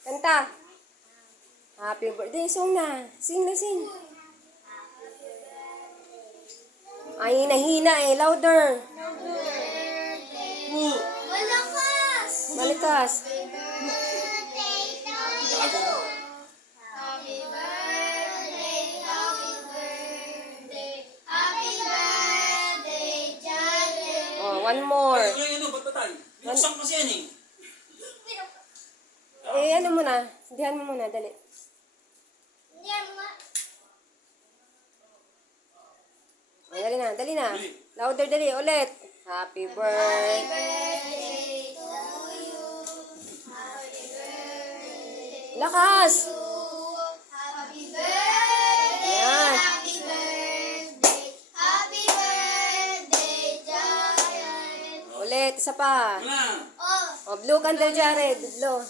Kanta. Happy birthday song na. Sing na sing. Ay, hina-hina eh. Louder. Malakas! Malikas. Birthday to you! Happy birthday, happy birthday, happy birthday, Jared! Oh, one more. Ano, ba't ba tayo? Binuksan kasi yan eh. Eh, ano muna? Sindihan mo muna, dali. Hindi mo nga. Ay, dali na, dali na. Louder, dali, ulit. Happy birthday. Birthday to you! Happy birthday! Lakas! Happy birthday! Yan. Happy birthday! Happy birthday, Jared! Ulit, isa pa. Wala. Oh! Oh, blue candle, Jared. Blue.